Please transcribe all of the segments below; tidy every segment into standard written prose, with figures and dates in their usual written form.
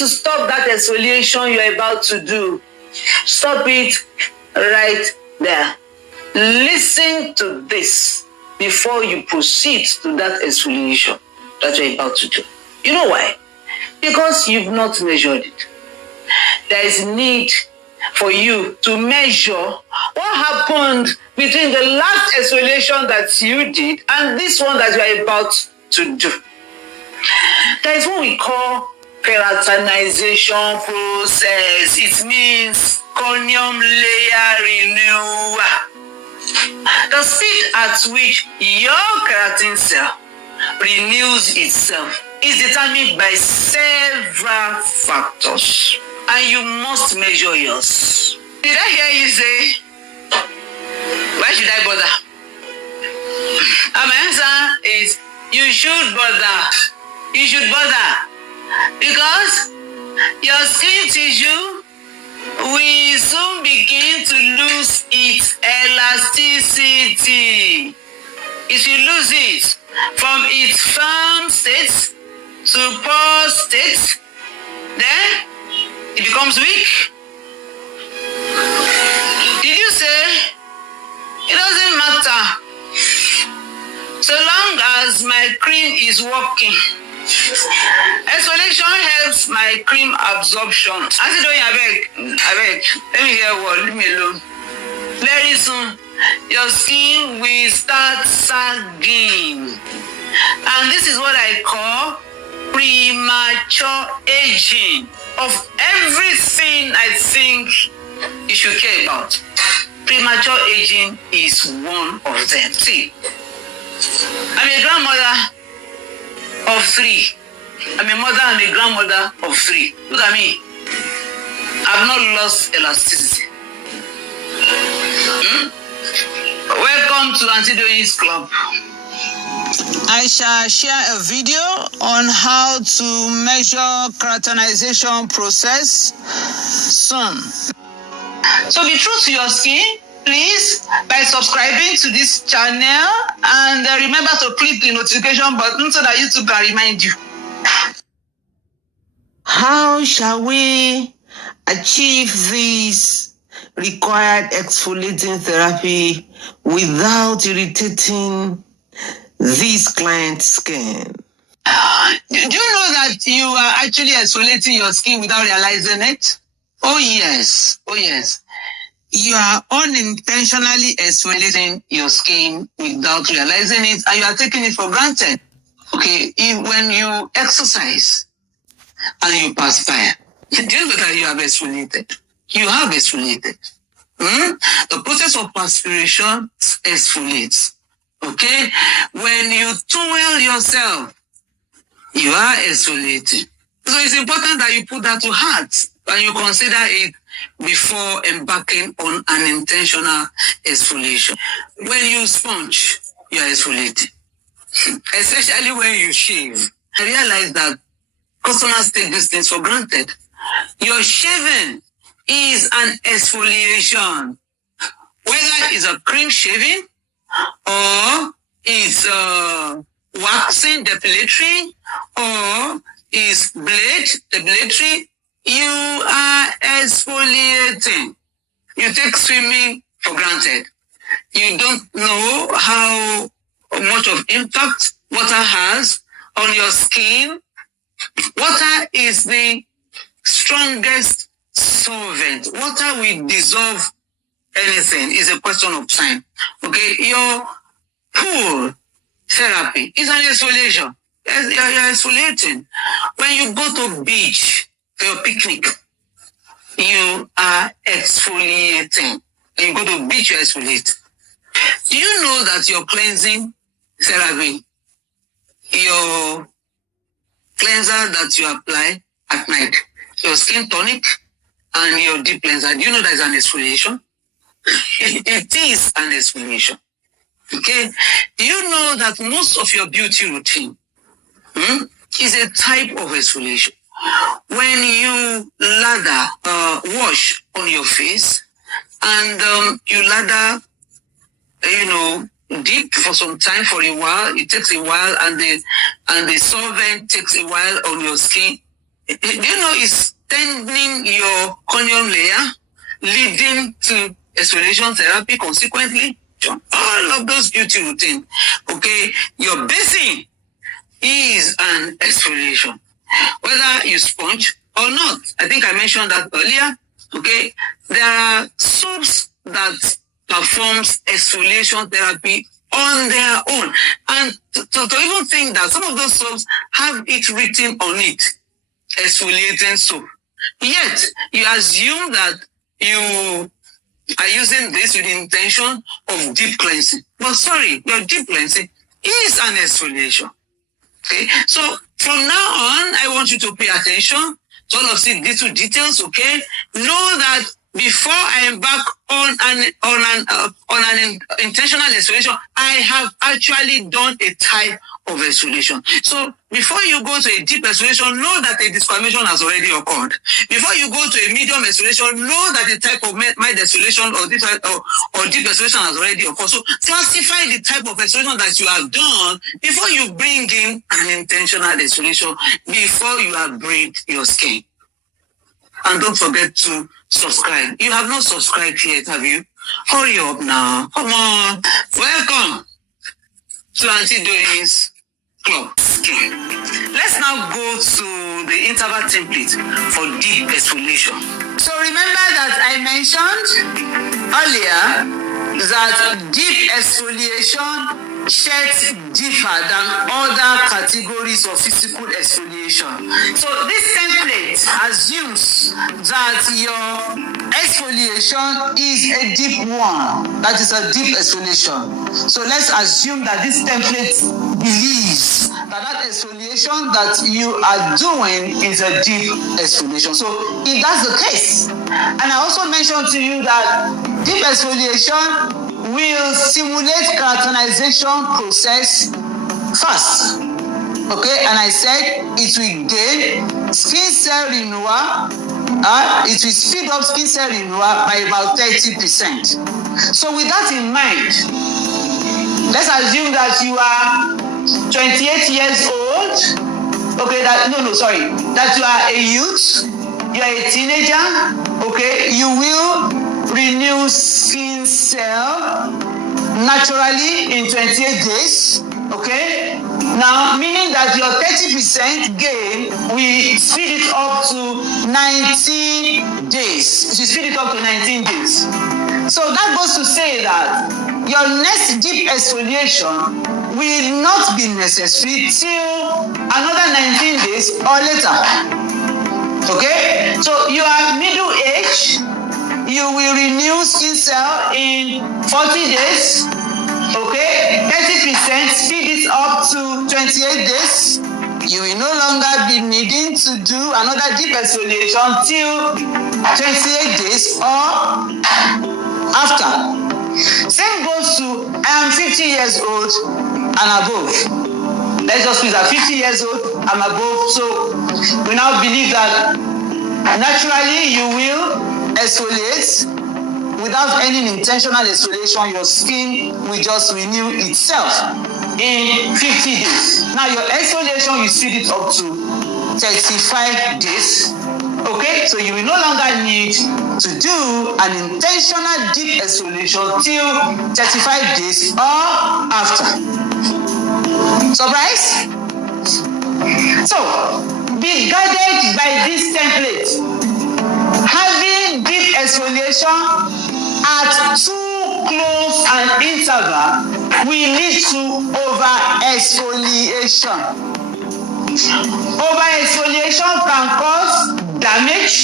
to stop that exfoliation you're about to do. Stop it right there. Listen to this before you proceed to that exfoliation that you're about to do. You know why? Because you've not measured it. There is need for you to measure what happened between the last exfoliation that you did and this one that you are about to do. There is what we call keratinization process. It means corneum layer renewal. The speed at which your keratin cell renews itself is determined by several factors, and you must measure yours. Did I hear you say, why should I bother? And my answer is, you should bother. You should bother. Because your skin tissue will soon begin to lose its elasticity. It will lose it from its firm state to porous state. Then it becomes weak. Did you say it doesn't matter so long as my cream is working? Exfoliation helps my cream absorption. I said, oh, I beg, let me hear a word, leave me alone. Very soon, your skin will start sagging. And this is what I call premature aging of everything I think you should care about. Premature aging is one of them. See, I'm a grandmother of 3. I'm a mother and a grandmother of 3. Look at me. I've not lost elasticity. Welcome to Auntie Doyin's Club. I shall share a video on how to measure keratinization process soon. So be true to your skin, please, by subscribing to this channel, and remember to click the notification button so that YouTube can remind you. How shall we achieve this required exfoliating therapy without irritating this client's skin? Do you know that you are actually exfoliating your skin without realizing it? Oh yes, oh yes. You are unintentionally exfoliating your skin without realizing it, and you are taking it for granted. Okay, when you exercise and you perspire, do you know that you have exfoliated? You have exfoliated. The process of perspiration exfoliates. Okay, when you towel yourself, you are exfoliating. So it's important that you put that to heart and you consider it before embarking on an intentional exfoliation. When you sponge, you are exfoliating. Especially when you shave. I realize that customers take these things for granted. Your shaving is an exfoliation. Whether it's a cream shaving or it's waxing depilatory or it's blade depilatory, you are exfoliating. You take swimming for granted. You don't know how much of impact water has on your skin. Water is the strongest solvent. Water will dissolve anything. It's a question of time. Okay, your pool therapy is an exfoliation. You're exfoliating. When you go to beach for your picnic, you are exfoliating. When you go to beach, you exfoliate. Do you know that your cleansing therapy, your cleanser that you apply at night, your skin tonic and your deep cleanser, do you know that is an exfoliation? It is an exfoliation. Okay? Do you know that most of your beauty routine is a type of exfoliation? When you lather wash on your face and you lather, deep for some time, for a while, it takes a while, and the solvent takes a while on your skin, do you know it's thinning your corneal layer, leading to exfoliation therapy consequently? All of those beauty routines. Okay, your basin is an exfoliation, whether you sponge or not. I think I mentioned that earlier. Okay, there are soaps that performs exfoliation therapy on their own, and to even think that some of those soaps have it written on it, exfoliating soap. Yet you assume that you are using this with the intention of deep cleansing. But sorry, your deep cleansing is an exfoliation. Okay, so from now on, I want you to pay attention to all of these little details. Okay, know that before I embark on an intentional exfoliation, I have actually done a type of exfoliation. So before you go to a deep exfoliation, know that a discoloration has already occurred. Before you go to a medium exfoliation, know that the type of mild exfoliation or deep exfoliation has already occurred. So classify the type of exfoliation that you have done before you bring in an intentional exfoliation, before you have breathed your skin. And don't forget to subscribe. You have not subscribed yet, have you? Hurry up now. Come on. Welcome to Auntie Doyin's Club. Let's now go to the interval template for deep exfoliation. So remember that I mentioned earlier that deep exfoliation sheds deeper than other categories of physical exfoliation. So this template assumes that your exfoliation is a deep one. That is a deep exfoliation. So let's assume that this template believes that exfoliation that you are doing is a deep exfoliation. So if that's the case, and I also mentioned to you that deep exfoliation will simulate keratinization process first. Okay, and I said it will gain skin cell renewal. It will speed up skin cell renewal by about 30%. So with that in mind, let's assume that you are 28 years old. Okay, that you are a youth, you are a teenager. Okay, you will renew skin cell naturally in 28 days. Okay, now meaning that your 30% gain will speed it up to 19 days. It will speed it up to 19 days. So that goes to say that your next deep exfoliation will not be necessary till another 19 days or later. Okay, so you are middle age. You will renew skin cell in 40 days. Okay, 30%, speed it up to 28 days. You will no longer be needing to do another deep exfoliation till 28 days or after. Same goes to I am 50 years old and above. Let's just use that 50 years old and above. So we now believe that naturally you will exfoliate. Without any intentional exfoliation, your skin will just renew itself in 50 days. Now your exfoliation, you speed it up to 35 days. Okay, so you will no longer need to do an intentional deep exfoliation till 35 days or after. Surprise? So be guided by this template. Having deep exfoliation at too close an interval will lead to over-exfoliation. Over-exfoliation can cause damage,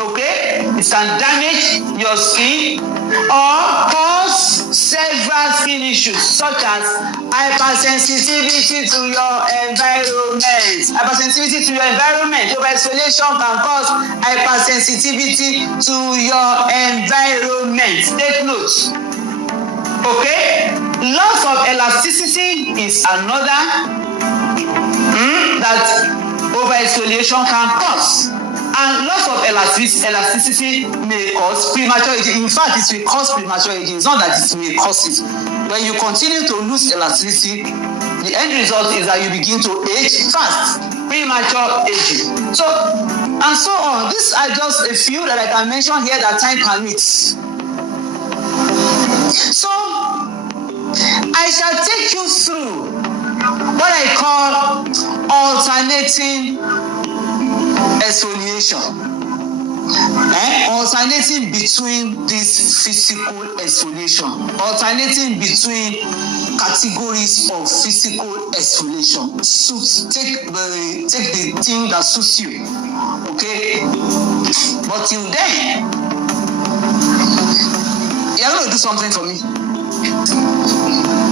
okay? It can damage your skin or cause several skin issues such as hypersensitivity to your environment. Hypersensitivity to your environment. Over-exfoliation can cause hypersensitivity to your environment. Take note. Okay? Loss of elasticity is another that over-exfoliation can cause. And loss of elasticity may cause premature aging. In fact, it will cause premature aging. It's not that it may cause it. When you continue to lose elasticity, the end result is that you begin to age fast. premature aging. So, and so on. These are just a few that I can mention here that time permits. So, I shall take you through what I call alternating exfoliation. Alternating between this physical exfoliation, alternating between categories of physical exfoliation. Take the thing that suits you, okay? But till then, you're going to do something for me.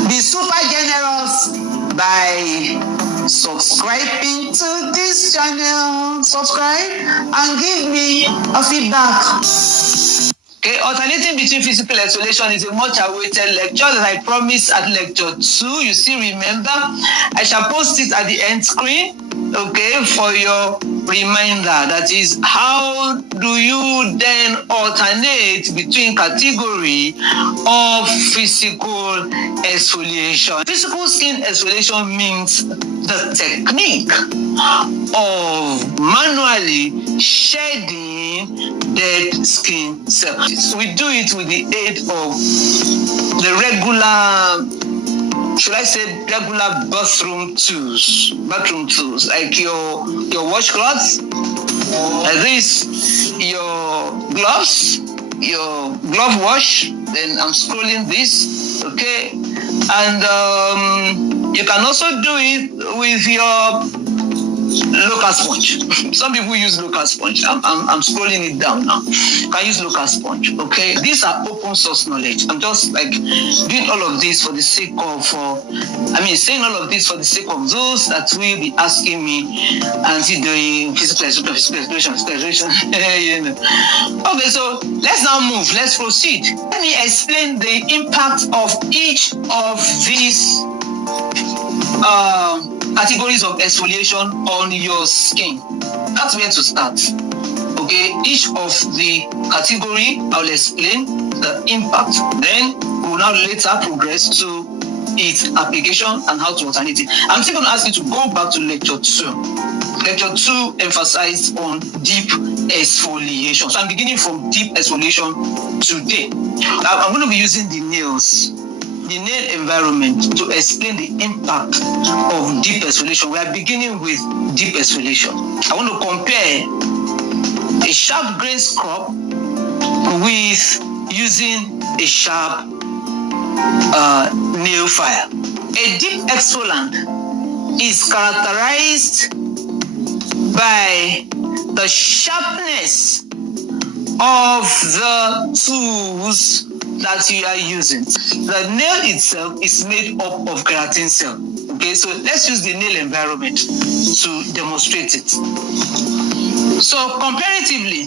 Be super generous by subscribing to this channel. Subscribe and give me a feedback. Okay, alternating between physical exfoliation is a much awaited lecture that I promised at lecture 2. You still remember? I shall post it at the end screen, okay, for your reminder. That is, how do you then alternate between category of physical exfoliation? Physical skin exfoliation means the technique of manually shedding dead skin cells. We do it with the aid of the regular, should I say, regular bathroom tools, like your washcloths, this, your gloves, your glove wash. Then I'm scrolling this, okay, and you can also do it with your local sponge. Some people use local sponge. I'm scrolling it down now. You can use local sponge, okay? These are open source knowledge. I'm just like doing all of this for the sake of, saying all of this for the sake of those that will be asking me and doing physical exfoliation. You know. Okay, so let's now move. Let's proceed. Let me explain the impact of each of these categories of exfoliation on your skin. That's where to start. Okay, each of the category, I'll explain the impact. Then we'll now later progress to its application and how to alternate it. I'm still going to ask you to go back to lecture 2. Lecture 2 emphasized on deep exfoliation. So I'm beginning from deep exfoliation today. I'm going to be using the nails, the nail environment, to explain the impact of deep exfoliation. We are beginning with deep exfoliation. I want to compare a sharp grain scrub with using a sharp nail file. A deep exfoliant is characterized by the sharpness of the tools that you are using. The nail itself is made up of keratin cell. Okay, so let's use the nail environment to demonstrate it. So comparatively,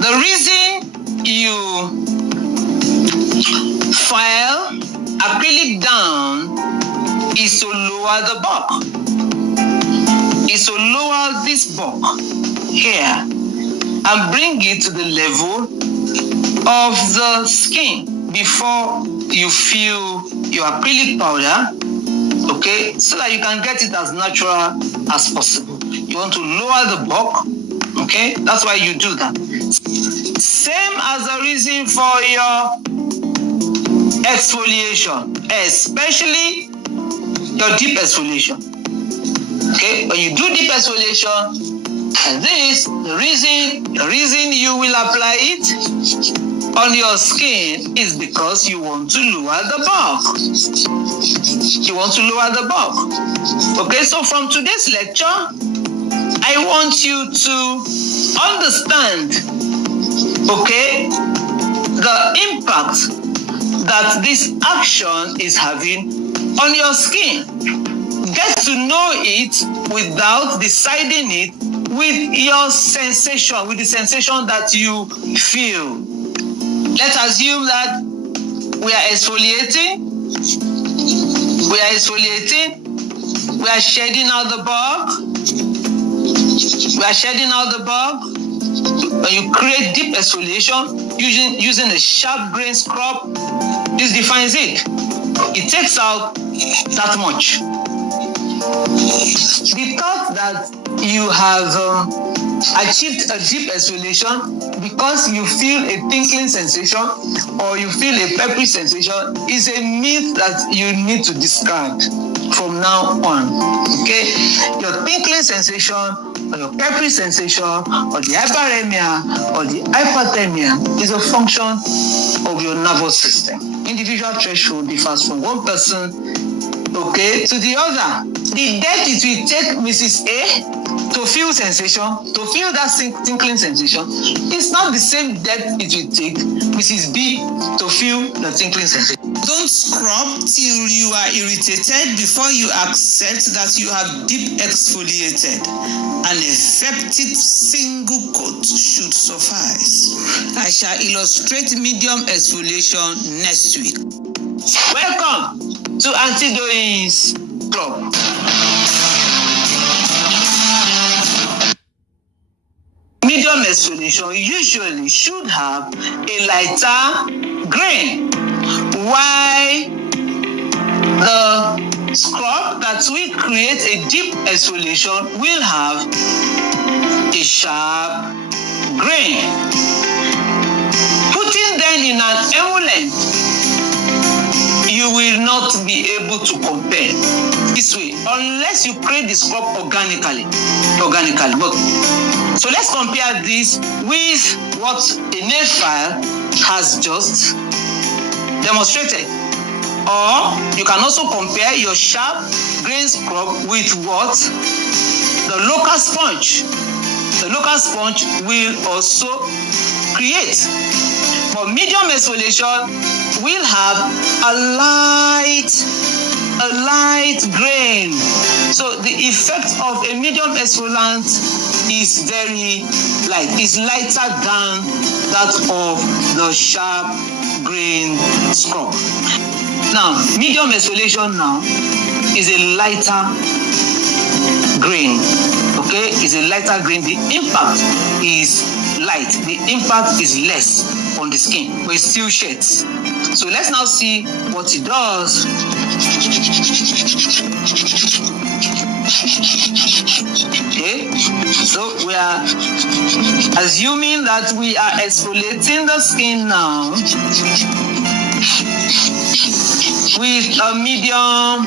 the reason you file acrylic down is to lower the bulk. Is to lower this bulk here and bring it to the level of the skin before you fill your acrylic powder, okay, so that you can get it as natural as possible. You want to lower the bulk, okay, that's why you do that. Same as the reason for your exfoliation, especially your deep exfoliation. Okay, when you do deep exfoliation, this the reason you will apply it on your skin is because you want to lower the bulk. You want to lower the bulk. Okay, so from today's lecture, I want you to understand, okay, the impact that this action is having on your skin. Get to know it without deciding it with your sensation, with the sensation that you feel. Let's assume that we are exfoliating, we are shedding out the bulk, When you create deep exfoliation using a sharp grain scrub, this defines it. It takes out that much. The thought that you have achieved a deep exfoliation because you feel a tingling sensation or you feel a peppery sensation is a myth that you need to discard from now on. Okay, your tingling sensation or your peppery sensation or the hyperemia or the hyperthermia is a function of your nervous system. Individual threshold differs from one person, okay, to the other. The depth it will take Mrs. A to feel sensation, to feel that tinkling sensation, is not the same depth it will take Mrs. B to feel the tinkling sensation. Don't scrub till you are irritated before you accept that you have deep exfoliated. An effective single coat should suffice. I shall illustrate medium exfoliation next week. Welcome to Auntie Doyin's Club. Medium exfoliation usually should have a lighter grain, while the scrub that will create a deep exfoliation will have a sharp grain. Putting them in an emulsion, you will not be able to compare this way unless you create the scrub organically. But so let's compare this with what a nail file has just demonstrated. Or you can also compare your sharp grain scrub with what the local sponge. The local sponge will also create. But medium exfoliation will have a light grain. So the effect of a medium exfoliant is very light. It's lighter than that of the sharp grain scrub. Now, medium exfoliation now is a lighter grain. Okay, is a lighter grain. The impact is light. The impact is less on the skin, but it still sheds. So let's now see what it does. Okay, so we are assuming that we are exfoliating the skin now with a medium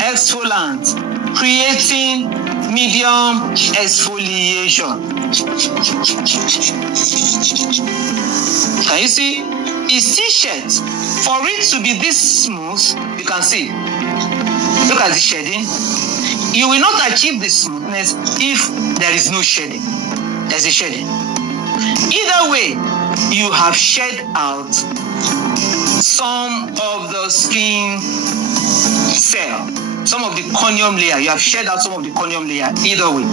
exfoliant, creating medium exfoliation. Can you see? It's still shed. For it to be this smooth, you can see. Look at the shedding. You will not achieve the smoothness if there is no shedding. There's a shedding. Either way, you have shed out some of the skin cell, some of the corneum layer. You have shed out some of the corneum layer. Either way.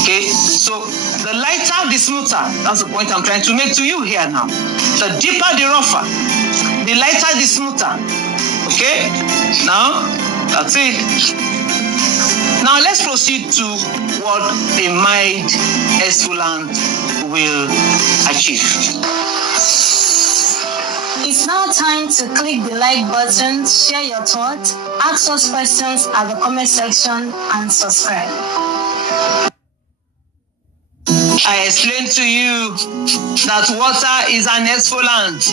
Okay, so the lighter, the smoother. That's the point I'm trying to make to you here now. The deeper, the rougher. The lighter, the smoother. Okay, now that's it. Now let's proceed to what a mild exfoliant will achieve. It's now time to click the like button, share your thoughts, ask us questions at the comment section, and subscribe. I explained to you that water is an exfoliant.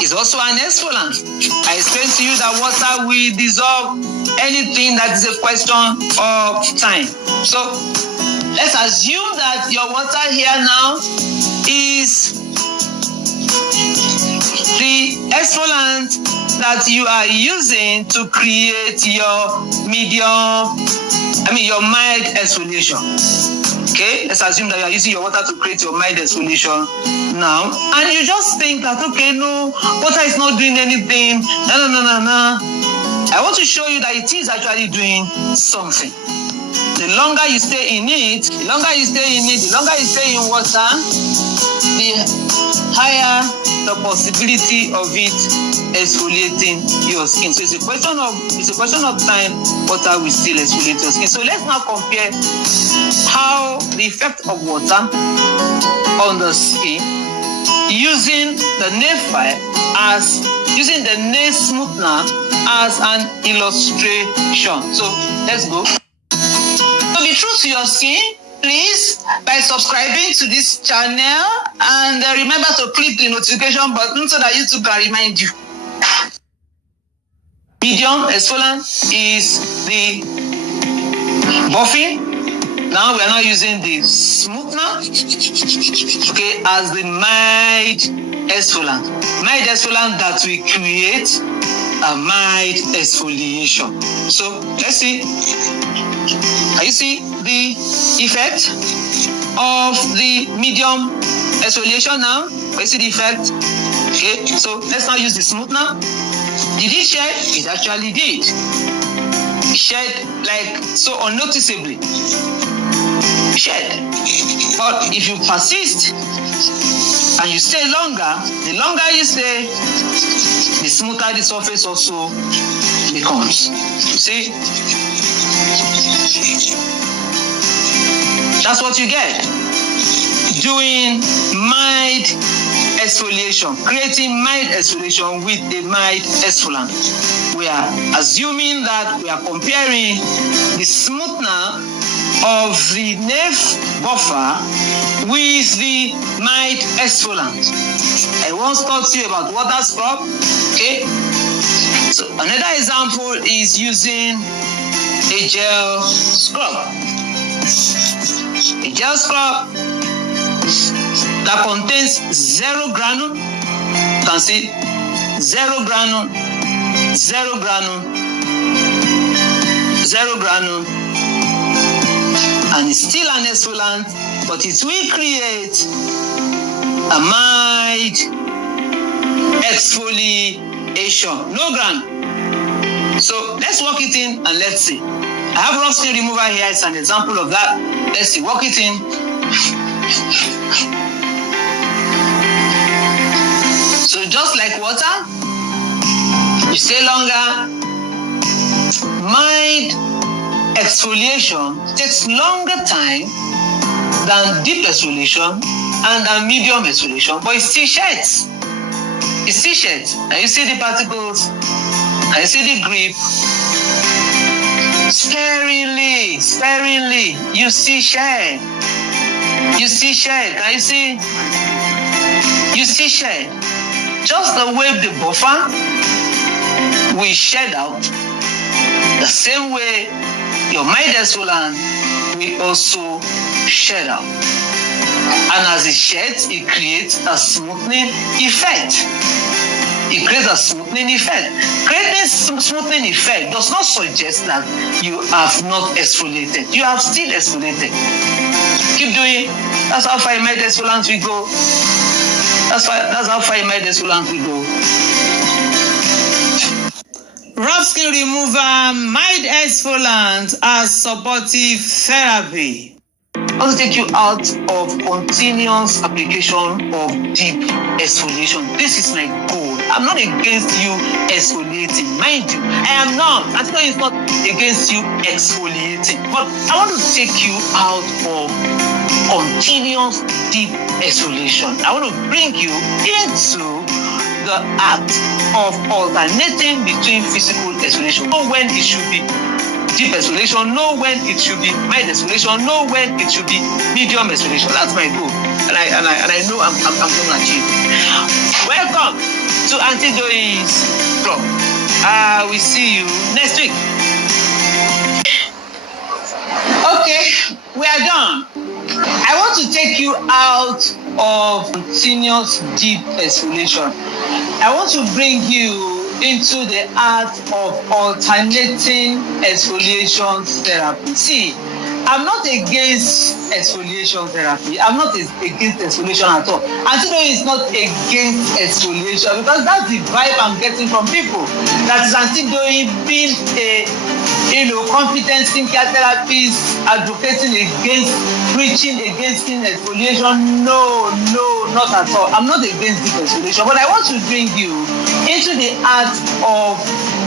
It's also an exfoliant. I explained to you that water will dissolve anything that is a question of time. So let's assume that your water here now is the exfoliant that you are using to create your your mild exfoliation. Okay, let's assume that you are using your water to create your mild exfoliation now, and you just think that, okay, no, water is not doing anything. No. I want to show you that it is actually doing something. The longer you stay in it, the longer you stay in water, the higher the possibility of it exfoliating your skin. So it's a question of time water will still exfoliate your skin. So let's now compare how the effect of water on the skin using the nail file as using the nail smoother as an illustration. So let's go. So be true to your skin, please, by subscribing to this channel, and remember to click the notification button so that YouTube can remind you. Medium exfoliant is the buffing. Now we are not using the smoother, okay, as the mild exfoliant. Mild exfoliant that will create a mild exfoliation. So let's see. Can you see the effect of the medium exfoliation now? Can you see the effect? Okay, so let's now use the smoother. Did it shed? It actually did. It shed like so unnoticeably. It shed. But if you persist and you stay longer, the longer you stay, the smoother the surface also becomes. You see? That's what you get. Doing mild exfoliation, creating mild exfoliation with a mild exfoliant. We are assuming that we are comparing the smoother of the nail buffer with the mild exfoliant. I once taught you about water scrub. Okay. So another example is using a gel scrub. A gel scrub that contains 0 granule. You can see 0 granule, 0 granule, 0 granule, and it's still an exfoliant, but it will create a mild exfoliation. No granule. So let's work it in and let's see. I have rough skin remover here. It's an example of that. Let's see. Work it in. So just like water, you stay longer. Mild exfoliation takes longer time than deep exfoliation and than medium exfoliation, but it still sheds. It still sheds. And you see the particles, and you see the grip. Sparingly, sparingly, you see shed. You see shed. Can you see? You see shed. Just the way the buffer will shed out, the same way your mild exfoliant will also shed out. And as it sheds, it creates a smoothing effect. It creates a smoothing effect. Creating smoothing effect does not suggest that you have not exfoliated. You have still exfoliated. Keep doing. That's how far mild exfoliant will go. That's how far mild exfoliant will go. Rough skin remover, mild exfoliant as supportive therapy. I want to take you out of continuous application of deep exfoliation. This is my goal. I'm not against you exfoliating. Mind you, I am not. I think it's not against you exfoliating. But I want to take you out of continuous deep exfoliation. I want to bring you into the act of alternating between physical exfoliation. Know when it should be deep exfoliation, know when it should be mild exfoliation, know when it should be medium exfoliation. That's my goal, and I know I'm going to achieve. Welcome to Auntie Doyin's Club. We see you next week. Okay, we are done. I want to take you out of continuous deep exfoliation. I want to bring you into the art of alternating exfoliation therapy. See, I'm not against exfoliation therapy. I'm not against exfoliation at all. Antidote is not against exfoliation because that's the vibe I'm getting from people. That is Antidote being a competent skincare therapist advocating against, preaching against skin exfoliation. No, not at all. I'm not against deep exfoliation, but I want to bring you into the art of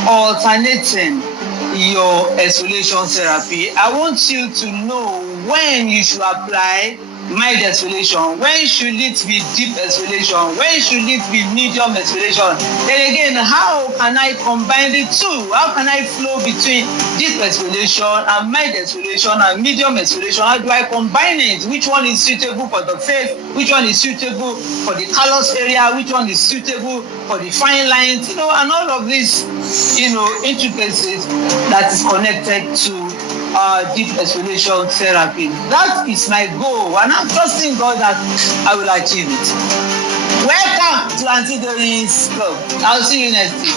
alternating your exfoliation therapy. I want you to know when you should apply mild exfoliation? When should it be deep exfoliation? When should it be medium exfoliation? Then again, how can I combine the two? How can I flow between deep exfoliation and mild exfoliation and medium exfoliation? How do I combine it? Which one is suitable for the face? Which one is suitable for the callus area? Which one is suitable for the fine lines? And all of these, intricacies that is connected to deep exfoliation therapy. That is my goal, and I'm trusting God that I will achieve it. Welcome to Auntie Doreen's Club. I'll see you next week.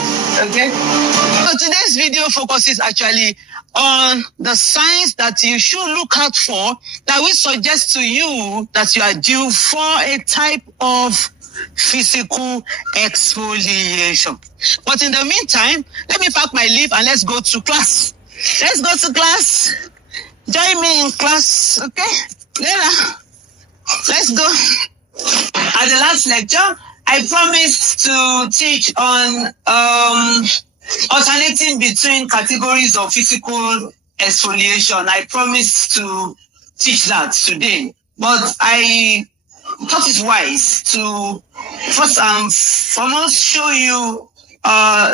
Okay? So today's video focuses actually on the signs that you should look out for that will suggest to you that you are due for a type of physical exfoliation. But in the meantime, let me pack my leave and let's go to class. Let's go to class. Join me in class, okay? Later. Let's go. At the last lecture, I promised to teach on alternating between categories of physical exfoliation. I promised to teach that today, but I thought it wise to first and foremost show you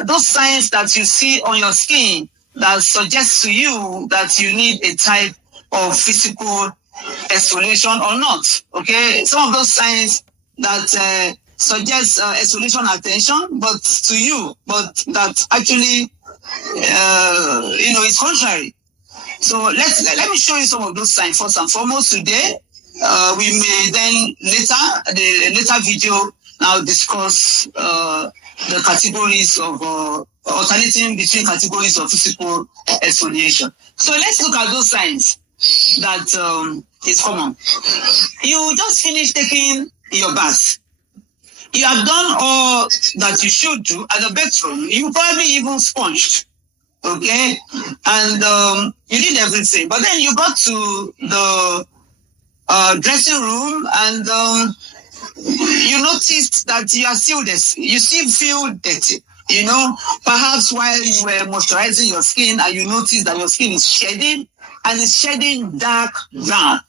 those signs that you see on your skin that suggests to you that you need a type of physical exfoliation or not. Okay, some of those signs that suggest exfoliation attention, but to you, but that actually, is contrary. So let me show you some of those signs first and foremost today. We may then later video now discuss the categories of alternating between categories of physical exfoliation. So let's look at those signs that is common. You just finished taking your bath. You have done all that you should do at the bathroom. You probably even sponged, okay? And you did everything. But then you got to the dressing room and you noticed that you are still dirty. You still feel dirty. Perhaps while you were moisturizing your skin and you notice that your skin is shedding and it's shedding dark brown,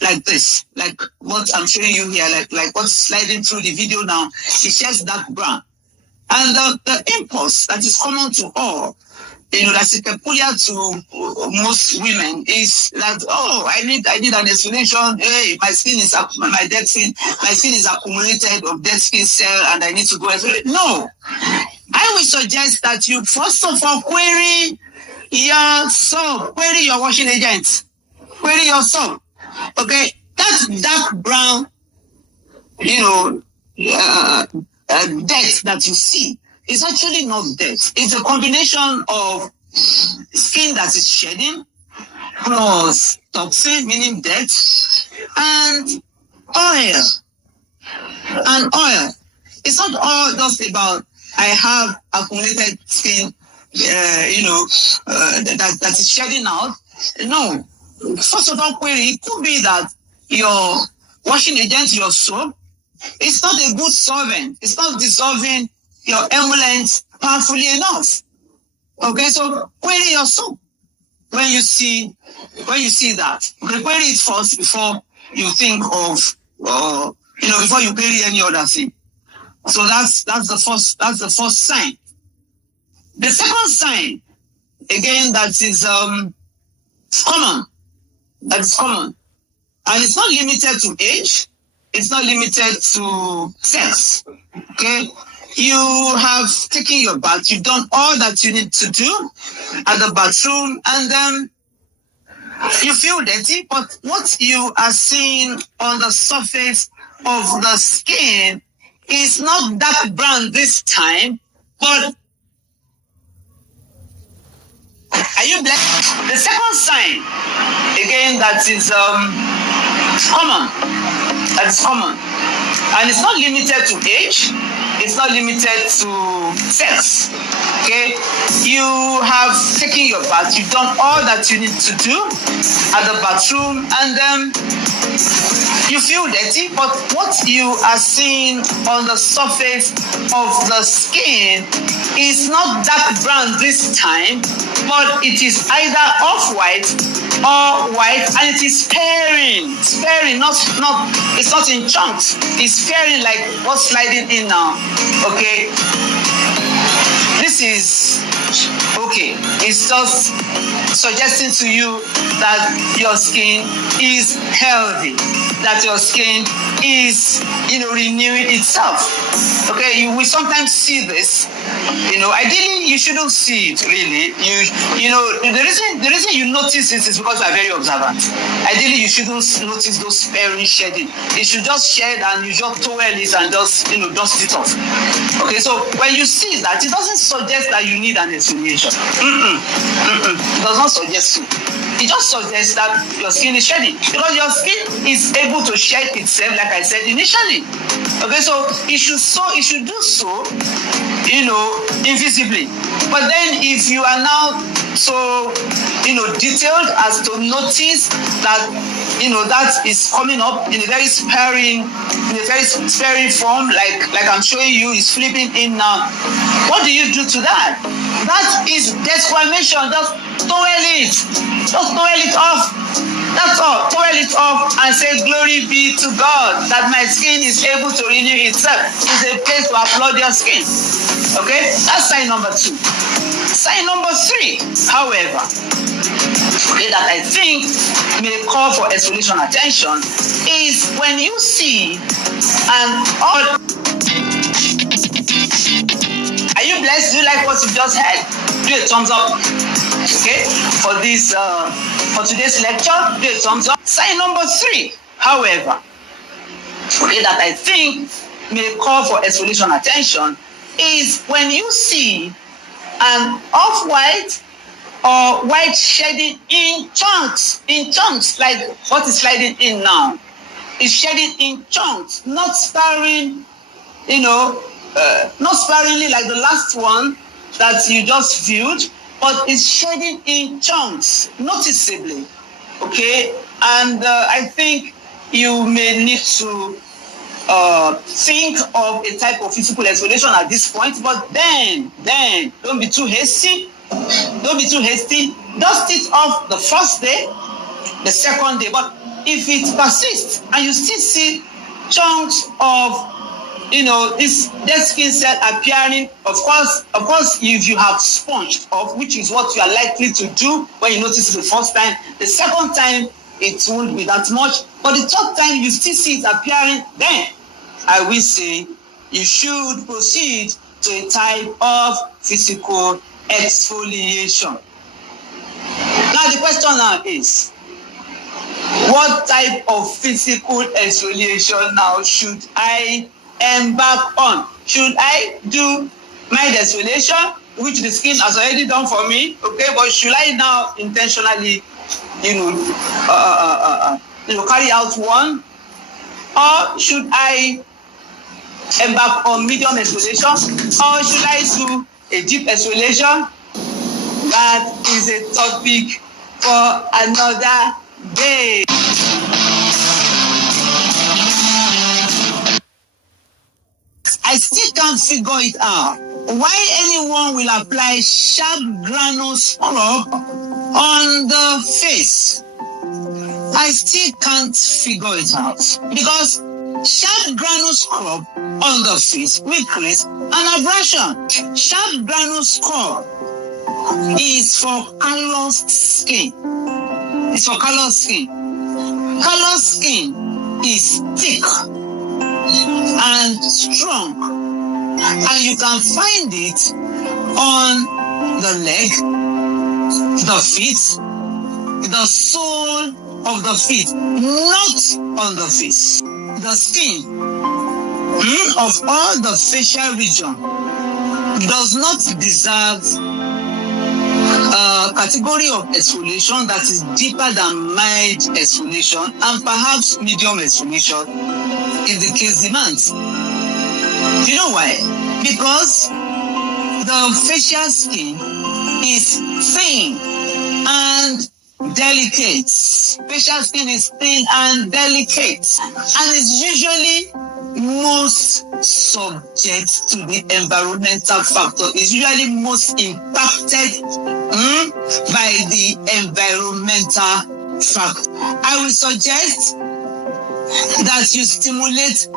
like this, like what I'm showing you here, like what's sliding through the video now. It sheds dark brown. And the impulse that is common to all, that's peculiar to most women is that, I need an explanation. Hey, my skin is accumulated of dead skin cell and I need to go. No, I will suggest that you first of all query your soap, query your washing agent, query your soap. Okay, that dark brown, dirt that you see is actually not dirt. It's a combination of skin that is shedding plus toxin, meaning dirt, and oil. It's not all just about I have accumulated skin, that is shedding out. No. First of all, query, it could be that your washing agent, your soap, it's not a good solvent. It's not dissolving your emollients powerfully enough. Okay, so query your soap when you see that. Okay, query it first before you think of, before you query any other thing. So that's the first sign. The second sign, again, that is common. That is common. And it's not limited to age. It's not limited to sex. Okay? You have taken your bath. You've done all that you need to do at the bathroom. And then you feel dirty. But what you are seeing on the surface of the skin is not dark brown this time. But are you blessed? The second sign, again, that is common. That is common. And it's not limited to age. It's not limited to sex. Okay? You have taken your bath. You've done all that you need to do at the bathroom. And then you feel dirty. But what you are seeing on the surface of the skin is not dark brown this time, but it is either off-white or white, and it is sparing, not it's not in chunks. It's sparing like what's sliding in now. Okay, this is okay. It's just suggesting to you that your skin is healthy, that your skin is, renewing itself. Okay, you will sometimes see this. Ideally you shouldn't see it really. The reason you notice it is because you are very observant. Ideally you shouldn't notice those sparing shedding. You should just shed and you just towel it and just dust it off. Okay, so when you see that, it doesn't suggest that you need an exfoliation. It does not suggest so. It just suggests that your skin is shedding, because your skin is able to shed itself, like I said initially. Okay, so it should do so, invisibly. But then if you are now so, detailed as to notice that, that is coming up in a very sparing form, like I'm showing you, is flipping in now. What do you do to that? That is desquamation. Just towel it. Just towel it off. That's all. Towel it off and say, glory be to God that my skin is able to renew itself. It's a place to applaud your skin. Okay? That's sign number 2. Sign number 3, however, that I think may call for exfoliation attention is when you see an odd. Are you blessed? Do you like what you just heard? Do a thumbs up. Okay, for this for today's lecture, do a thumbs up. Sign number 3, however, that I think may call for exfoliation attention is when you see an off-white or white shedding in chunks, like what is sliding in now. It's shedding in chunks, not sparing, not sparingly like the last one that you just viewed, but it's shedding in chunks, noticeably. Okay, and I think you may need to think of a type of physical exfoliation at this point, but then don't be too hasty. Don't be too hasty. Dust it off the first day, the second day. But if it persists and you still see chunks of this dead skin cell appearing, of course, if you have sponged off, which is what you are likely to do when you notice it the first time, the second time it won't be that much, but the third time you still see it appearing, then I will say you should proceed to a type of physical exfoliation. Now the question now is, what type of physical exfoliation now should I embark on? Should I do mild exfoliation, which the skin has already done for me? Okay, but should I now intentionally, carry out one, or should I embark on medium exfoliation, or should I do a deep exfoliation? That is a topic for another day. I still can't figure it out why anyone will apply sharp granule scrub on the face. I still can't figure it out, because sharp granule scrub on the face will create an abrasion. Sharp granule scrub is for callous skin. It's for callous skin. Callous skin is thick and strong, and you can find it on the leg, the feet, the sole of the feet, not on the face. The skin of all the facial region does not deserve a category of exfoliation that is deeper than mild exfoliation and perhaps medium exfoliation if the case demands. You know why? Because the facial skin is thin and delicate. Facial skin is thin and delicate, and it's usually most subject to the environmental factor, is usually most impacted by the environmental factor. I will suggest that you stimulate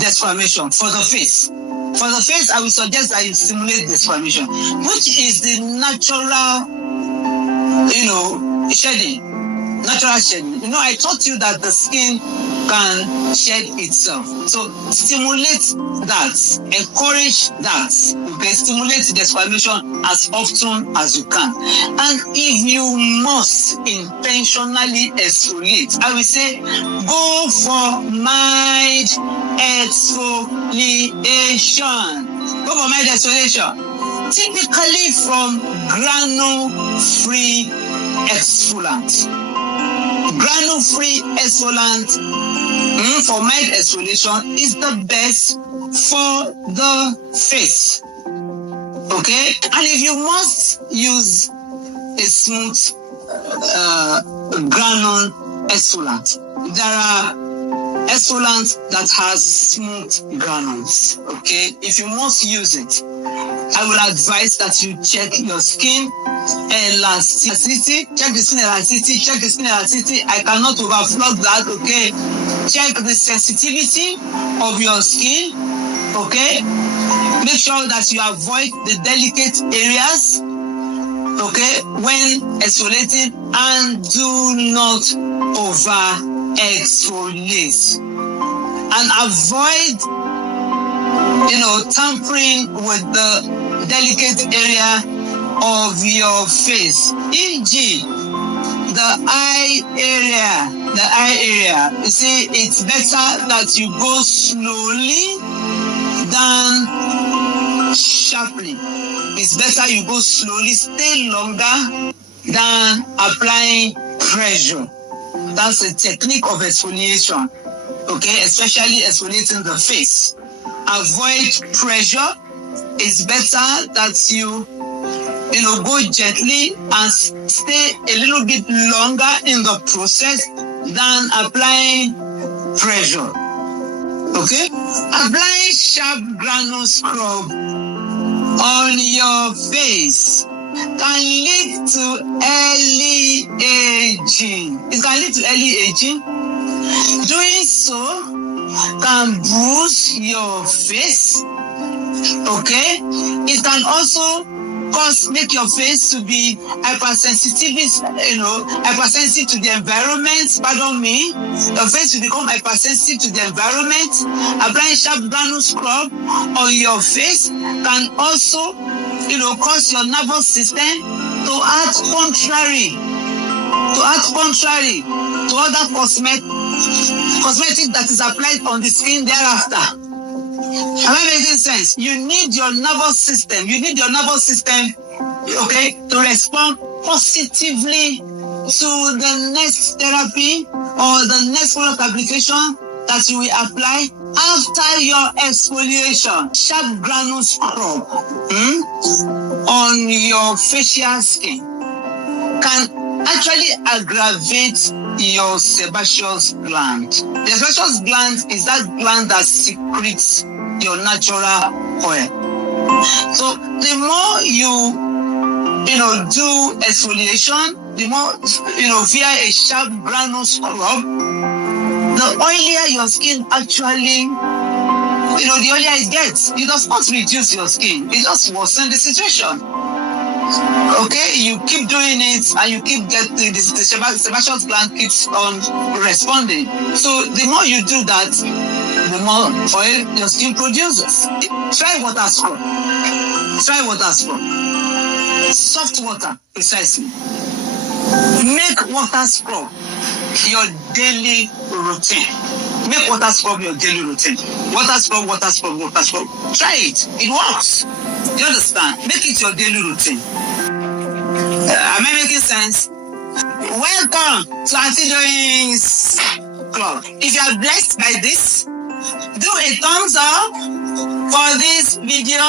desquamation for the face. For the face, I will suggest that you stimulate desquamation, which is the natural, shedding. Natural shedding. I taught you that the skin can shed itself. So stimulate that, encourage that. Okay, stimulate desquamation as often as you can. And if you must intentionally exfoliate, I will say go for mild exfoliation. Go for mild exfoliation. Typically from granule-free exfoliant. Granule-free exfoliant for mild exfoliation is the best for the face. Okay? And if you must use a smooth granule exfoliant, there are exfoliants that has smooth granules. Okay? If you must use it, I will advise that you check your skin elasticity. Check the skin elasticity. Check the skin elasticity. I cannot overflow that. Okay. Check the sensitivity of your skin. Okay. Make sure that you avoid the delicate areas. Okay. When exfoliating, and do not over exfoliate. And avoid tampering with the delicate area of your face, e.g. the eye area. You see, it's better that you go slowly than sharply. It's better you go slowly, stay longer than applying pressure. That's a technique of exfoliation, okay, especially exfoliating the face. Avoid pressure. It's better that you go gently and stay a little bit longer in the process than applying pressure. Okay? Applying sharp granule scrub on your face can lead to early aging. It can lead to early aging. Doing so can bruise your face. Okay? It can also make your face to be hypersensitive, hypersensitive to the environment. Pardon me. Your face will become hypersensitive to the environment. Applying sharp granule scrub on your face can also, cause your nervous system to act contrary to other cosmetic that is applied on the skin thereafter. Am I making sense? You need your nervous system. Okay, to respond positively to the next therapy or the next product application that you will apply after your exfoliation. Sharp granule scrub on your facial skin can actually aggravate your sebaceous gland. The sebaceous gland is that gland that secretes your natural oil. So the more you do exfoliation, the more via a sharp granule scrub, the oilier your skin actually, the oilier it gets. It does not reduce your skin, it just worsens the situation. Okay, you keep doing it and you keep getting the sebaceous gland keeps on responding. So the more you do that, the more oil your skin produces. Try water scrub. Soft water, precisely. Make water scrub your daily routine. Water scrub. Try it. It works. You understand? Make it your daily routine. Am I making sense? Welcome to Auntie Doing's Club. If you are blessed by this, do a thumbs up for this video.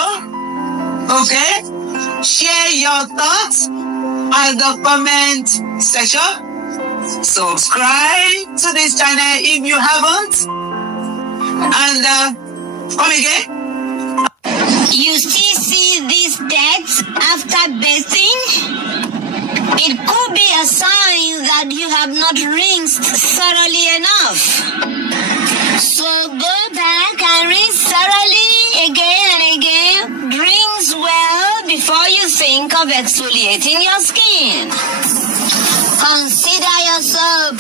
Okay? Share your thoughts at the comment section. Subscribe to this channel if you haven't. And come again. You still see these deaths after bathing? It could be a sign that you have not rinsed thoroughly enough. So go back and rinse thoroughly again and again. Rinse well before you think of exfoliating your skin. Consider your soap.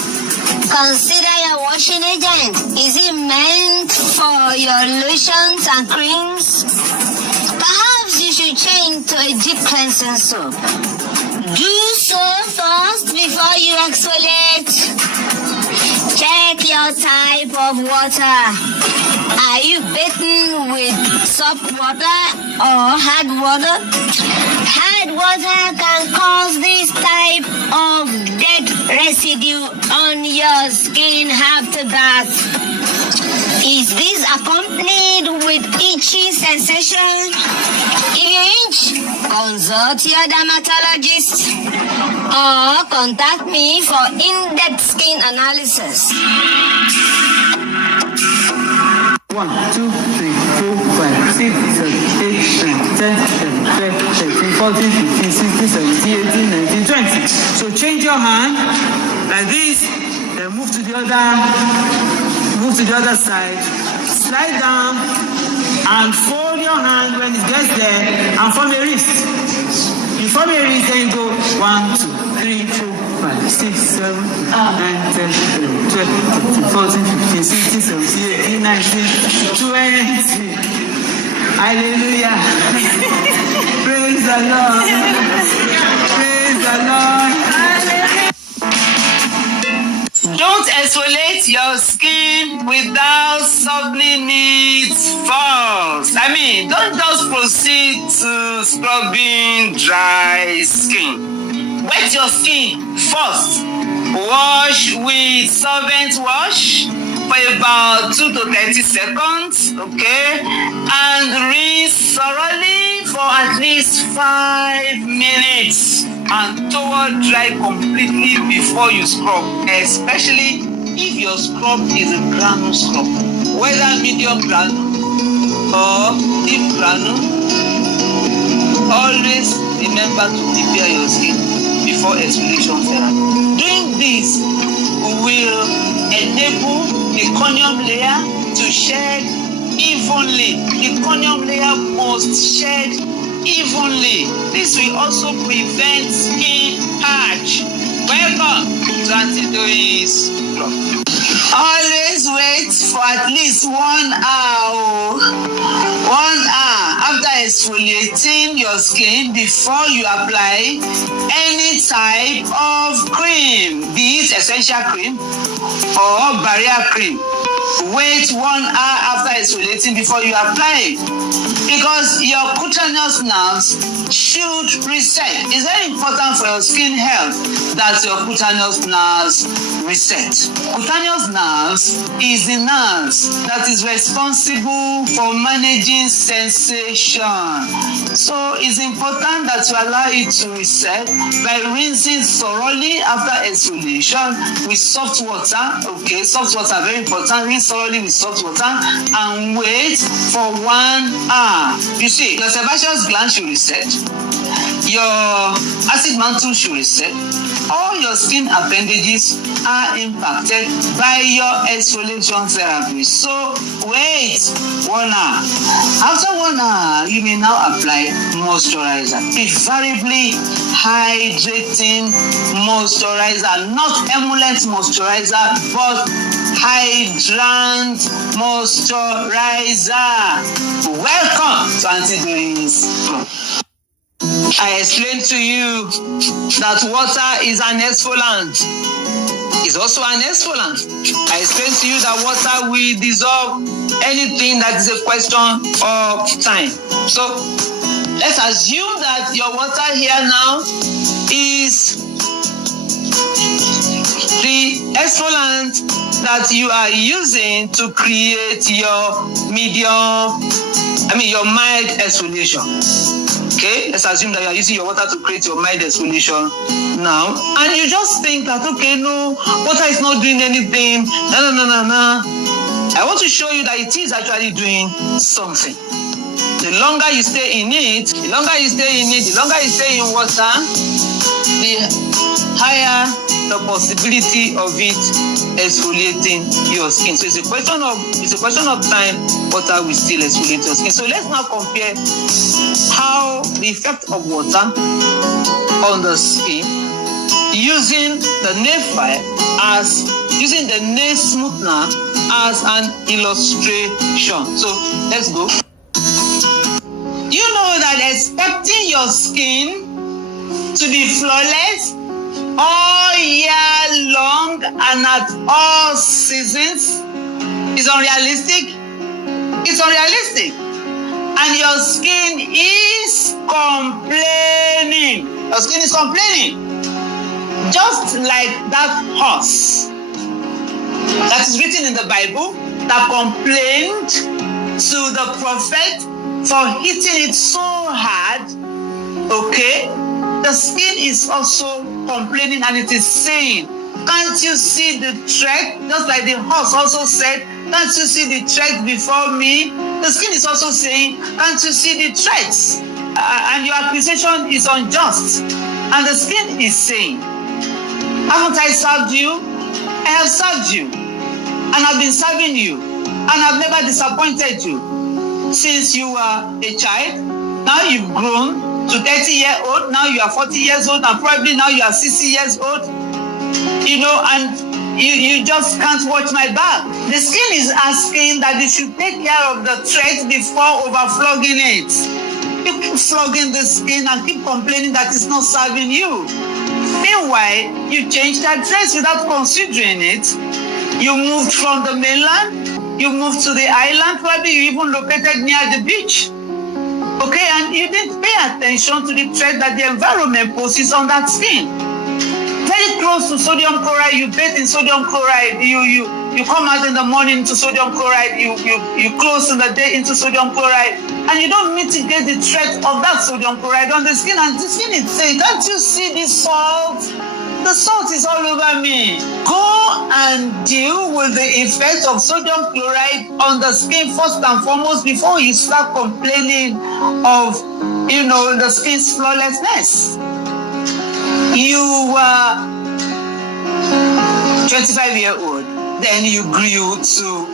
Consider your washing agent. Is it meant for your lotions and creams? Perhaps you should change to a deep cleansing soap. Do so first before you exfoliate. Check your type of water. Are you bathing with soap water or hard water? Hard water can cause this type of dead residue on your skin after bath. Is this accompanied with itchy sensation? If you itch, consult your dermatologist or contact me for in-depth skin analysis. 1, 2, 3, 4, 5, 6, 7, 8, 9, 10, 11, 12, 13, 14, 15, 16, 17, 18, 19, 20. So change your hand like this, then move to the other side, slide down and fold your hand when it gets there and form a wrist. You form a wrist, then you go 1, 2, 3, 4, 5, 6, 7, 8, 9, 10, 11, 12, 13, 14, 15, 16, 17, 18, 19, 20. Hallelujah. Praise the Lord. Praise the Lord. Don't exfoliate your skin without softening it first. Don't just proceed to scrubbing dry skin. Wet your skin first. Wash with solvent wash for about 2 to 30 seconds, okay? And rinse thoroughly for at least 5 minutes. And towel dry completely before you scrub, especially if your scrub is a granule scrub, whether medium granule or deep granule. Always remember to prepare your skin before exfoliation therapy. Doing this will enable the corneum layer to shed evenly. The corneum layer must shed evenly. This will also prevent skin patch. Welcome to Auntie Doris Club. Always wait for at least 1 hour. 1 hour after exfoliating your skin before you apply any type of cream, be it essential cream or barrier cream. Wait 1 hour after exfoliating before you apply it, because your cutaneous nerves should reset. It's very important for your skin health that your cutaneous nerves reset. Cutaneous nerves is the nerves that is responsible for managing sensation. So it's important that you allow it to reset by rinsing thoroughly after exfoliation with soft water. Okay, soft water, very important. Rinse thoroughly with soft water and wait for 1 hour. You see, your sebaceous gland should reset, your acid mantle should reset, all your skin appendages are impacted by your exfoliation therapy. So wait 1 hour. After 1 hour, you may now apply moisturizer. Preferably hydrating moisturizer, not emollient moisturizer, but hydrant moisturizer. Welcome to Auntie Doris Club. I explained to you that water is an exfoliant. It's also an exfoliant. I explained to you that water will dissolve anything that is a question of time. So let's assume that your water here now is the exfoliant that you are using to create your your mild exfoliation. Okay, let's assume that you are using your water to create your mild exfoliation now, and you just think that, okay, no, water is not doing anything. No. I want to show you that it is actually doing something. The longer you stay in it, the longer you stay in water, the higher the possibility of it exfoliating your skin. So it's a question of time water will still exfoliate your skin. So let's now compare how the effect of water on the skin using the nail file using the nail smoother as an illustration. So let's go. You know that expecting your skin to be flawless all year long and at all seasons is unrealistic. It's unrealistic. And your skin is complaining. Your skin is complaining. Just like that horse that is written in the Bible that complained to the prophet for hitting it so hard, okay? The skin is also complaining and it is saying, can't you see the thread? Just like the horse also said, can't you see the thread before me? The skin is also saying, can't you see the threads? And your accusation is unjust. And the skin is saying, haven't I served you? I have served you. And I've been serving you. And I've never disappointed you. Since you were a child, now you've grown to 30-year-old, now you are 40 years old, and probably now you are 60 years old, and you just can't watch my back. The skin is asking that you should take care of the thread before overflogging it. You keep flogging the skin and keep complaining that it's not serving you. Meanwhile, you changed that dress without considering it. You moved from the mainland, you moved to the island, probably you even located near the beach. Okay, and you didn't pay attention to the threat that the environment poses on that skin. Very close to sodium chloride, you bathe in sodium chloride, you come out in the morning into sodium chloride, you close in the day into sodium chloride, and you don't mitigate the threat of that sodium chloride on the skin, and the skin is saying, can't you see the salt? The salt is all over me. Go and deal with the effect of sodium chloride on the skin first and foremost before you start complaining of, the skin's flawlessness. You were 25-year-old, then you grew to,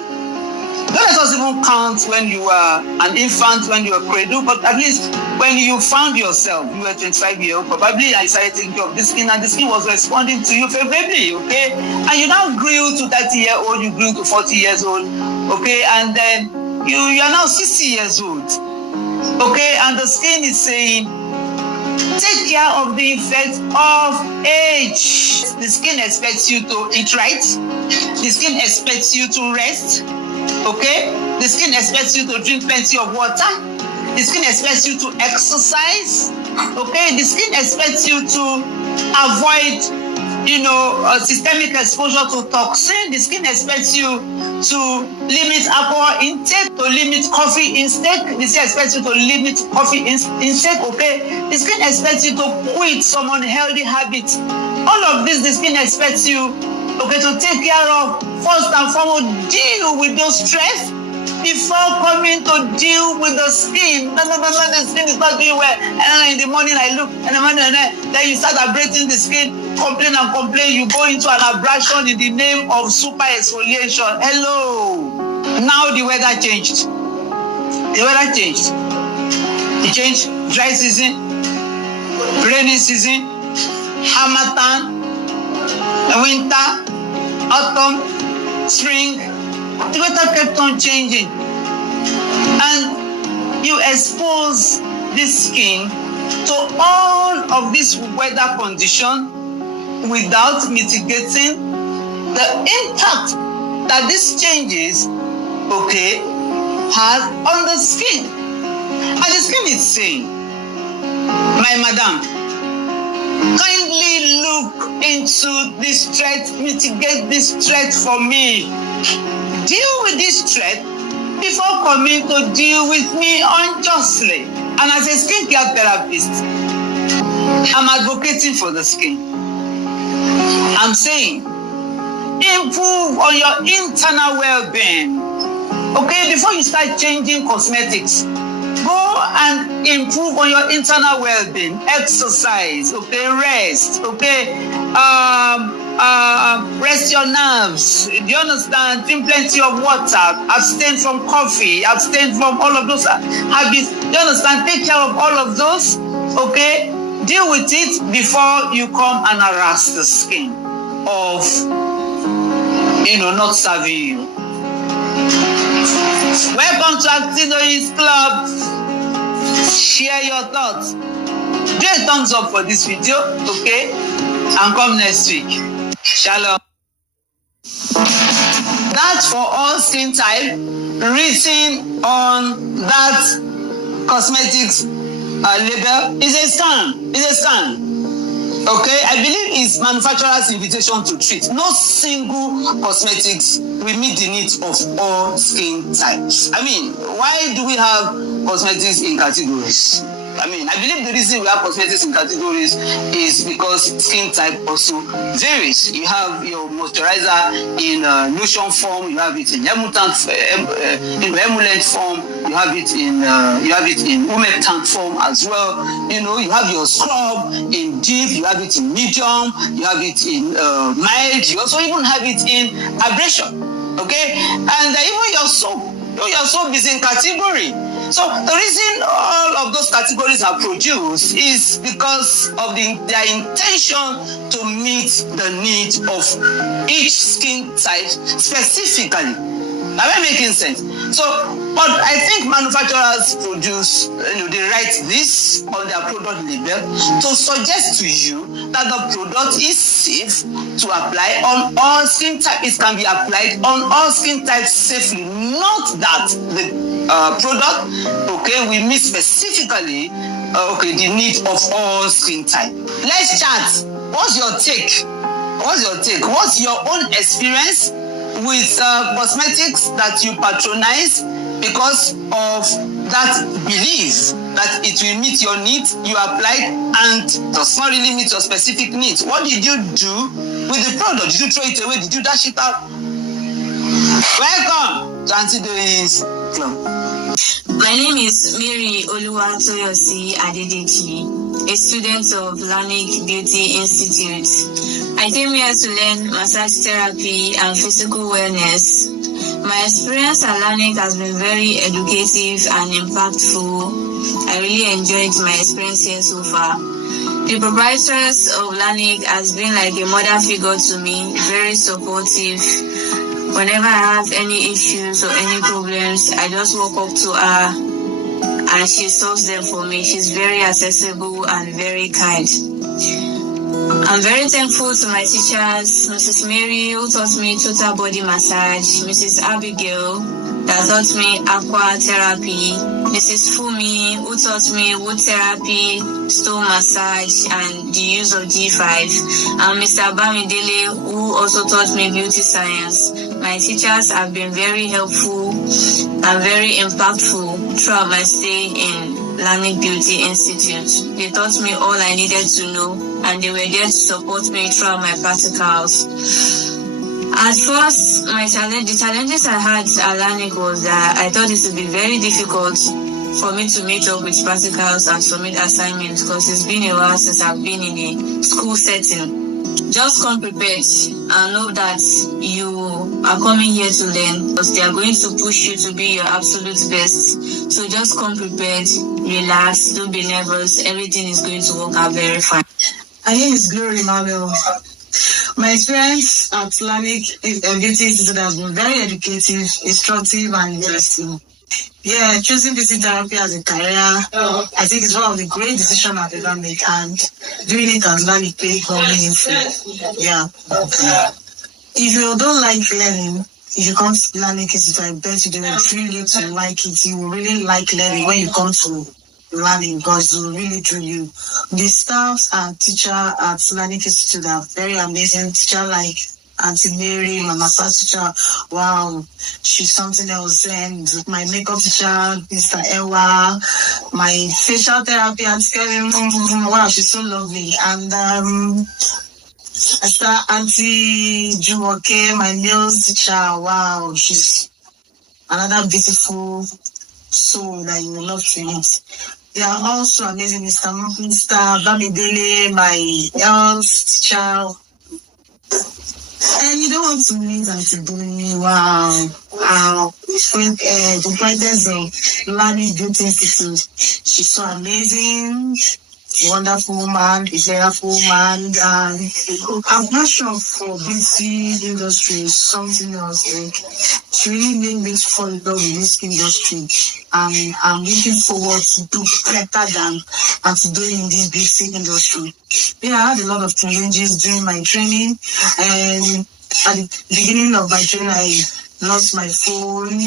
don't let us even count when you were an infant, when you were cradle, but at least when you found yourself, you were 25-year-old, probably I started taking care of the skin, and the skin was responding to you favorably, okay? And you now grew to 30-year-old, you grew to 40 years old, okay? And then you are now 60 years old, okay? And the skin is saying, take care of the effect of age. The skin expects you to eat right. The skin expects you to rest. Okay? The skin expects you to drink plenty of water. The skin expects you to exercise. Okay? The skin expects you to avoid, systemic exposure to toxin. The skin expects you to limit alcohol intake, to limit coffee intake. The skin expects you to limit coffee intake. Okay? The skin expects you to quit some unhealthy habits. All of this, the skin expects you to take care of. First and foremost, deal with those stress before coming to deal with the skin. No, the skin is not doing well. And in the morning I look, and then you start abrating the skin, complain, you go into an abrasion in the name of super exfoliation. Hello. Now the weather changed. It changed. Dry season, rainy season, harmattan, winter, autumn, spring. The weather kept on changing, and you expose this skin to all of this weather condition without mitigating the impact that these changes, has on the skin. And the skin is saying, my madam, kindly look into this threat, mitigate this threat for me. Deal with this threat before coming to deal with me unjustly. And as a skincare therapist, I'm advocating for the skin. I'm saying, improve on your internal well-being. Okay, before you start changing cosmetics, go and improve on your internal well-being. Exercise, okay, rest, okay, rest your nerves. Do you understand? Drink plenty of water. Abstain from coffee. Abstain from all of those habits. Do you understand? Take care of all of those. Okay, deal with it before you come and harass the skin of, not serving you. Welcome to Actidois Club. Share your thoughts. Do a thumbs up for this video, okay? And come next week. Shalom. That's for all skin type, written on that cosmetics label. Is a scan. It's a scan. Okay, I believe it's manufacturer's invitation to treat. No single cosmetics will meet the needs of all skin types. I mean, why do we have cosmetics in categories? I mean, I believe the reason we have cosmetics in categories is because skin type also varies. You have your moisturizer in lotion form, you have it in emulsion form, you have it in humectant form as well. You have your scrub in deep, you have it in medium, you have it in mild, you also even have it in abrasion. Okay, and even your soap is in category. So the reason all of those categories are produced is because of their intention to meet the needs of each skin type specifically. Am I making sense? So, but I think manufacturers produce, they write this on their product label to suggest to you that the product is safe to apply on all skin types. It can be applied on all skin types safely, not that the product, okay, we meet specifically, the need of all skin type. Let's chat. What's your take? What's your own experience with cosmetics that you patronize because of that belief that it will meet your needs, you apply and does not really meet your specific needs? What did you do with the product? Did you throw it away? Did you dash it out? Welcome to Actidois Club. My name is Mary Oluwatoyosi Adedeji, a student of Lannik Beauty Institute. I came here to learn massage therapy and physical wellness. My experience at Lannik has been very educative and impactful. I really enjoyed my experience here so far. The proprietors of Lannik has been like a mother figure to me, very supportive. Whenever I have any issues or any problems, I just walk up to her and she solves them for me. She's very accessible and very kind. I'm very thankful to my teachers, Mrs. Mary, who taught me total body massage, Mrs. Abigail, that taught me aqua therapy, Mrs. Fumi, who taught me wood therapy, stone massage, and the use of D5, and Mr. Bamidele, who also taught me beauty science. My teachers have been very helpful and very impactful throughout my stay in Lannik Beauty Institute. They taught me all I needed to know, and they were there to support me throughout my practicals. At first, the challenges I had at Lannik was that I thought it would be very difficult for me to meet up with practicals and submit assignments because it's been a while since I've been in a school setting. Just come prepared and know that you are coming here to learn because they are going to push you to be your absolute best. So just come prepared, relax, don't be nervous. Everything is going to work out very fine. My name is Glory Mabel. My experience at Lannik Beauty Institute has been very educative, instructive, and interesting. Yeah, choosing beauty therapy as a career, I think it's one of the great decisions I've ever made, and doing it as Lannik paid for meaningful. Yeah. If you don't like learning, if you come to Lannik Institute, I bet you will really to like it. You will really like learning when you come to learning because it will really do you. The staffs and teacher at Lannik Institute are very amazing. Teacher like Auntie Mary, my massage teacher, wow, she's something else. And my makeup teacher, Mr. Ewa, my facial therapy, Auntie Kevin, wow, she's so lovely. And Auntie Jumoke, my nails teacher, wow, she's another beautiful soul that you will love to meet. They are also amazing, Mr. Bamidele, my youngest child. And you don't want to meet Auntie Bonnie. Wow. The brightness of Lannik Beauty Institute. She's so amazing. Wonderful woman, a powerful woman, and I'm not sure for beauty industry is something else. Like, she really made me fall in love with this industry, and I'm looking forward to do better than to do in this beauty industry. Yeah, I had a lot of challenges during my training, and at the beginning of my training, I lost my phone.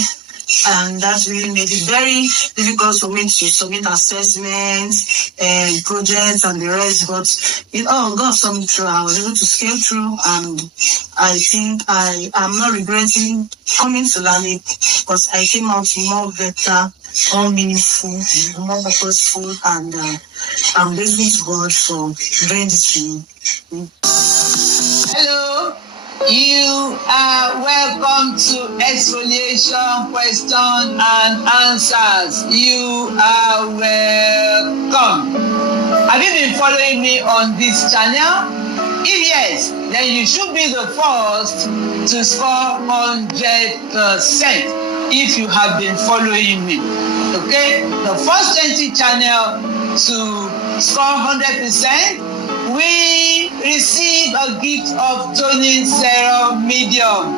And that really made it very difficult for me to submit assessments and projects and the rest. But it all got something through. I was able to scale through, and I think I am not regretting coming to Lannik because I came out more better, more meaningful, more purposeful, and I'm grateful to God for doing this for me. Hello. You are welcome to Exfoliation Question and Answers. You are welcome. Have you been following me on this channel? If yes, then you should be the first to score 100% if you have been following me. Okay? The first 20 channel to score 100%. We receive a gift of toning serum medium.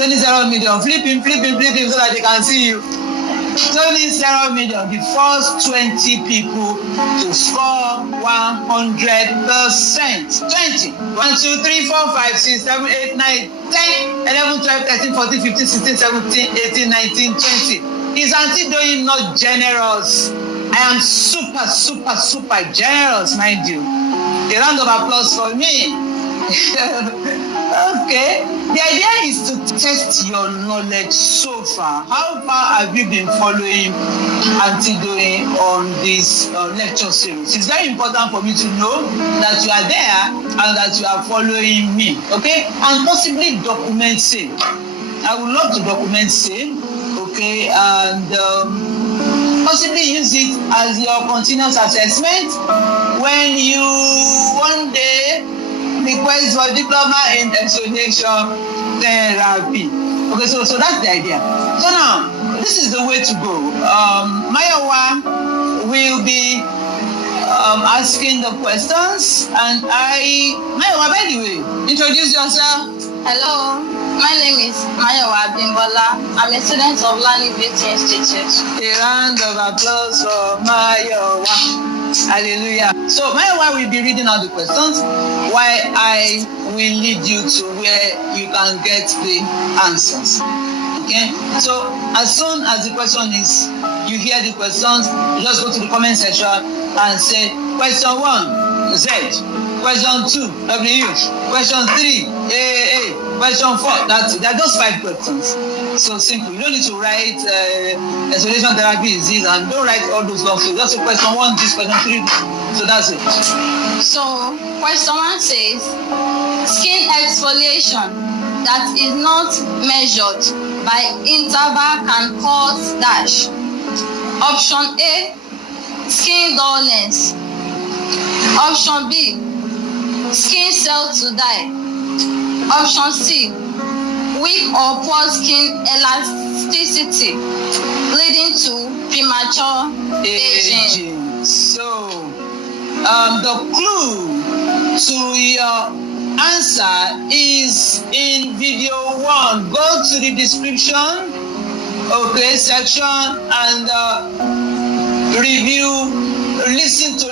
Toning serum medium. Flip him so that they can see you. Toning serum medium. The first 20 people to score 100%. 20. 1, 2, 3, 4, 5, 6, 7, 8, 9, 10, 11, 12, 13, 14, 15, 16, 17, 18, 19, 20. Is Auntie Doyin not generous? I am super generous, mind you. A round of applause for me. Okay. The idea is to test your knowledge so far. How far have you been following Auntie Doyin on this lecture series? It's very important for me to know that you are there and that you are following me. Okay? And possibly document same. I would love to document same. Okay? And possibly use it as your continuous assessment when you one day request for diploma in exfoliation therapy. Okay, so that's the idea. So now, this is the way to go. Mayowa will be asking the questions, and Mayowa, by the way, introduce yourself. Hello, my name is Mayowa Bimbola. I'm a student of Lannik Beauty Institute. A round of applause for Mayowa. Hallelujah. So Mayowa will be reading out the questions while I will lead you to where you can get the answers. Okay? So as soon as the question is, you hear the questions, you just go to the comment section and say, question 1, Z. Question 2, W. Question 3, AAA. Question 4, that's it. There are just 5 questions. So simple. You don't need to write exfoliation therapy is this, and don't write all those long things. Just say question 1, this, question 3. So that's it. So question 1 says, skin exfoliation that is not measured by interval can cause dash. Option A, skin dullness. Option B, skin cell to die. Option C, weak or poor skin elasticity leading to premature aging. So the clue to your answer is in video 1. Go to the description, okay, section, and listen to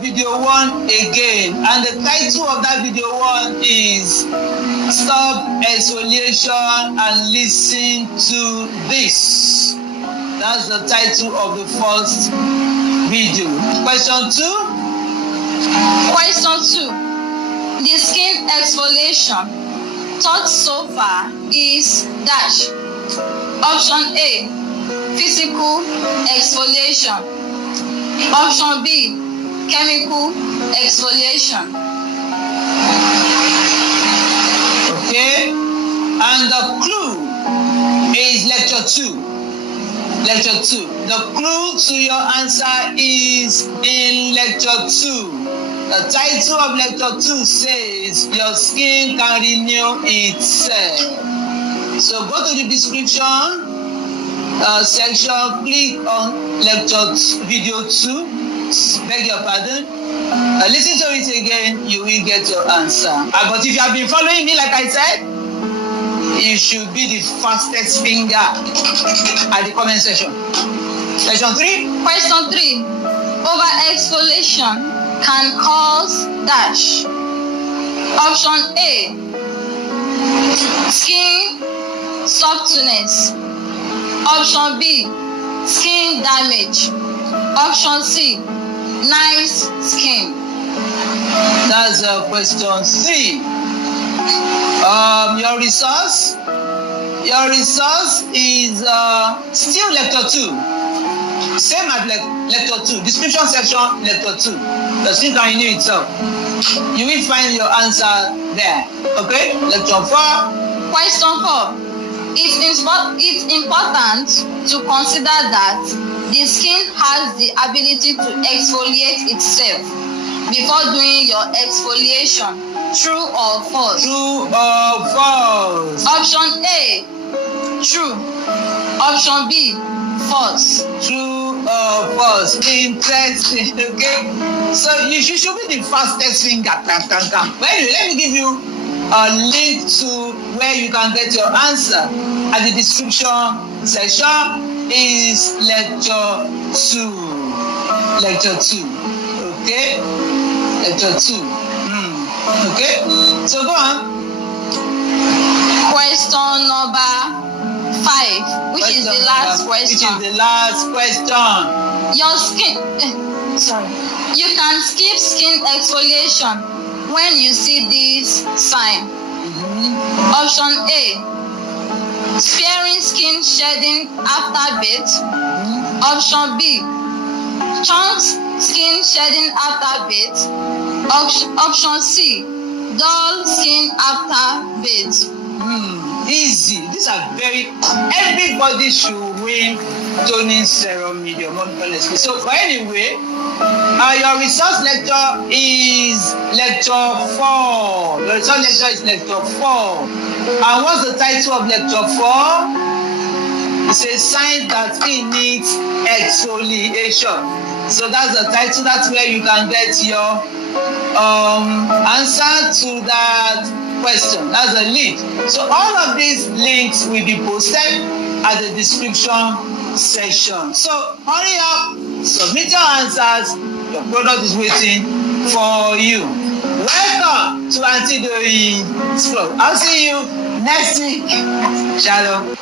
video 1 again. And the title of that video 1 is Stop Exfoliation and Listen to This. That's the title of the first video. Question 2. Question 2. The skin exfoliation taught so far is dash. Option A, physical exfoliation. Option B, chemical exfoliation. Okay, and the clue is lecture 2. Lecture 2. The clue to your answer is in lecture 2. The title of lecture 2 says your skin can renew itself. So go to the description section, click on lecture video 2. Beg your pardon. Listen to it again, you will get your answer. But if you have been following me, like I said, you should be the fastest finger at the comment section. Question 3. Question 3. Over exfoliation can cause dash. Option A, skin softness. Option B, skin damage. Option C, nice skin. That's question 3. Your resource is still lecture 2. Same as lecture 2. Description section, lecture 2. The skin can renew itself. You will find your answer there. Okay? Lecture 4. Question 4. It's important to consider that the skin has the ability to exfoliate itself before doing your exfoliation. True or false? True or false? Option A, true. Option B, false. True or false? Interesting. Okay? So you should be the fastest finger. But anyway, let me give you a link to where you can get your answer. At the description section is lecture 2. Lecture 2. Okay? Lecture 2. Okay? So go on. Question number 5, which is the last question. Which is the last question. Your skin, you can skip skin exfoliation when you see this sign. Option A, sparing skin shedding after bath. Option B, chunks skin shedding after bath. Option C, dull skin after bath. Easy. These are everybody should win toning serum medium, honestly. So, but anyway, your resource lecture is lecture 4. Your resource lecture is lecture 4. And what's the title of lecture 4? It's a sign that it needs exfoliation. So that's the title. That's where you can get your answer to that question. That's a link. So all of these links will be posted at the description section. So hurry up, submit your answers. Your product is waiting for you. Welcome to Auntie Doyi's vlog. I'll see you next week. Shalom.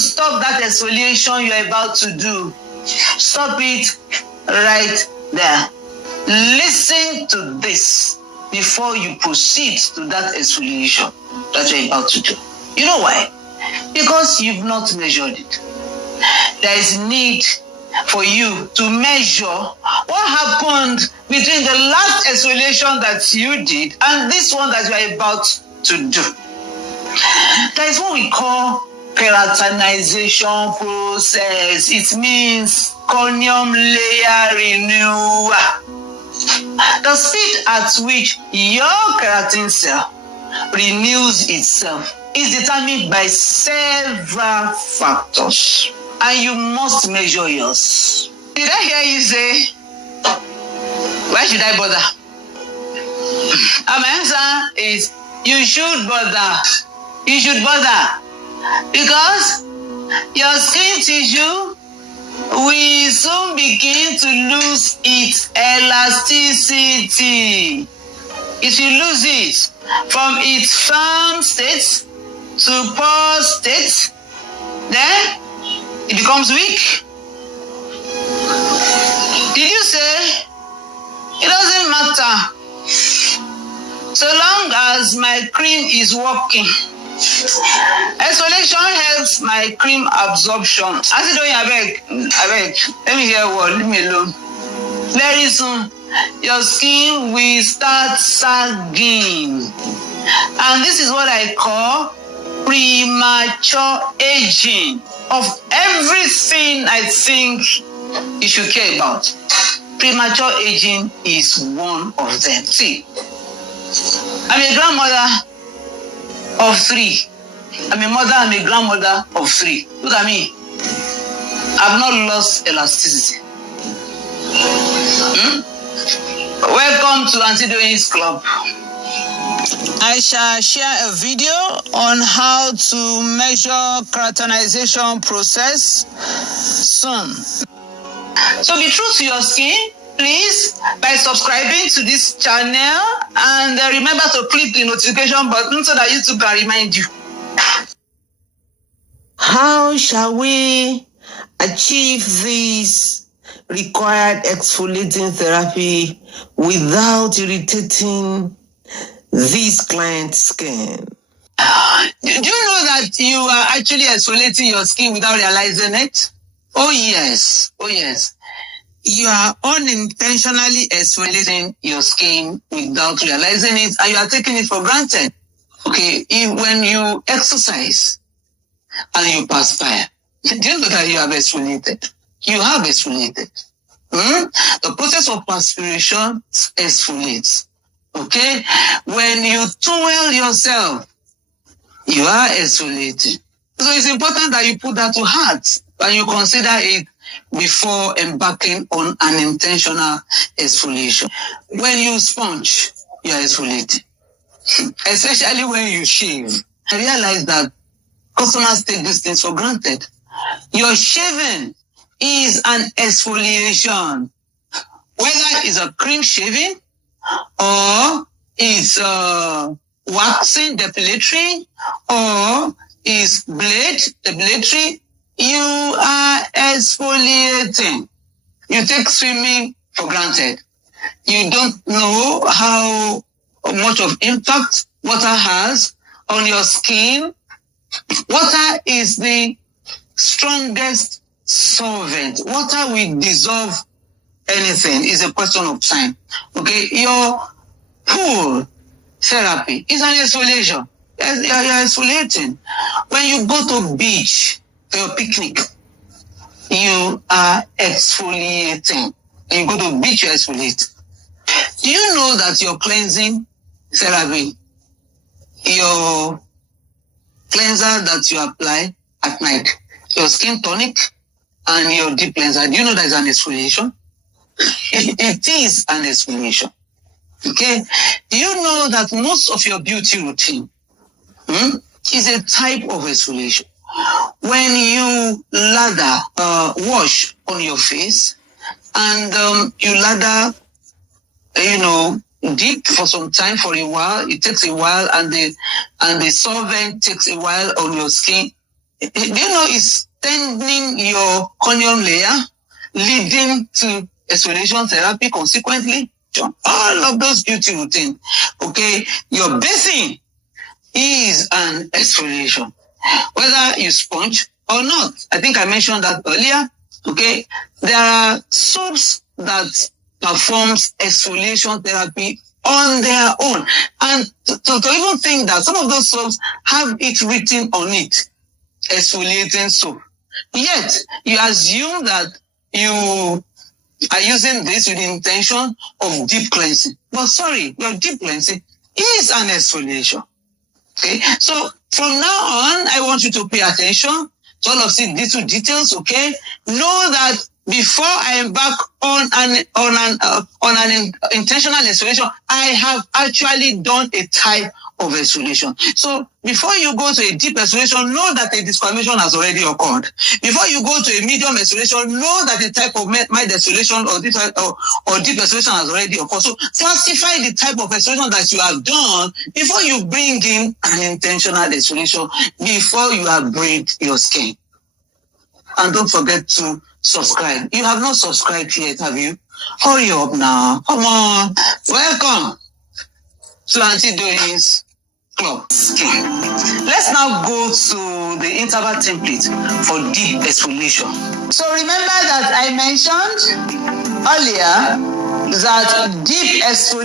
Stop that exfoliation you're about to do. Stop it right there. Listen to this before you proceed to that exfoliation that you're about to do. You know why? Because you've not measured it. There is need for you to measure what happened between the last exfoliation that you did and this one that you are about to do. There is what we call keratinization process. It means corneum layer renewal. The speed at which your keratin cell renews itself is determined by several factors, and you must measure yours. Did I hear you say, why should I bother? And my answer is, you should bother. You should bother. Because your skin tissue will soon begin to lose its elasticity. It will lose it from its firm state to porous state. Then it becomes weak. Did you say? It doesn't matter. So long as my cream is working. Exfoliation helps my cream absorption. As you doing, I beg. Let me hear a word. Leave me alone. very soon your skin will start sagging. And this is what I call premature aging of everything I think you should care about. Premature aging is one of them. See, I'm a grandmother of 3. I'm a mother and a grandmother of 3. Look at me. I've not lost elasticity. Welcome to Auntie Doyin's Club. I shall share a video on how to measure keratinization process soon. So be true to your skin, please, by subscribing to this channel, and remember to click the notification button so that YouTube can remind you. How shall we achieve this required exfoliating therapy without irritating this client's skin? Do you know that you are actually exfoliating your skin without realizing it? Oh yes, oh yes. You are unintentionally exfoliating your skin without realizing it, and you are taking it for granted. Okay, when you exercise and you perspire, do you know that you have exfoliated? You have exfoliated. The process of perspiration exfoliates. Okay, when you towel yourself, you are exfoliating. So it's important that you put that to heart and you consider it before embarking on an intentional exfoliation. When you sponge, you are exfoliating. Especially when you shave. I realize that customers take these things for granted. Your shaving is an exfoliation. Whether it's a cream shaving or it's waxing depilatory or is blade depilatory, you are exfoliating. You take swimming for granted. You don't know how much of impact water has on your skin. Water is the strongest solvent. Water will dissolve anything. It's a question of time. Okay, your pool therapy is an exfoliation. You're exfoliating. When you go to beach for your picnic, you are exfoliating. When you go to beach, you exfoliate. Do you know that your cleansing therapy, your cleanser that you apply at night, your skin tonic and your deep cleanser, do you know that is an exfoliation? It is an exfoliation. Okay? Do you know that most of your beauty routine is a type of exfoliation? When you lather wash on your face and you lather, deep for some time, for a while, it takes a while, and the solvent takes a while on your skin. Do you know it's thinning your corneal layer, leading to exfoliation therapy consequently? All of those beauty routines. Okay, your bathing is an exfoliation, whether you sponge or not. I think I mentioned that earlier. Okay, there are soaps that performs exfoliation therapy on their own, and to even think that some of those soaps have it written on it, exfoliating soap, yet you assume that you are using this with the intention of deep cleansing. But sorry, your deep cleansing is an exfoliation. Okay, so from now on, I want you to pay attention to all of these little details. Okay, know that before I embark on an intentional exfoliation, I have actually done a type of exfoliation. So before you go to a deep exfoliation, know that a discoloration has already occurred. Before you go to a medium exfoliation, know that a type of mild exfoliation or deep exfoliation has already occurred. So classify the type of exfoliation that you have done before you bring in an intentional exfoliation, before you have breathed your skin. And don't forget to subscribe. You have not subscribed yet, have you? Hurry up now. Come on. Welcome to Auntie Doyin's club skin. Let's now go to the interval template for deep exfoliation. So remember that I mentioned earlier that deep exfoliation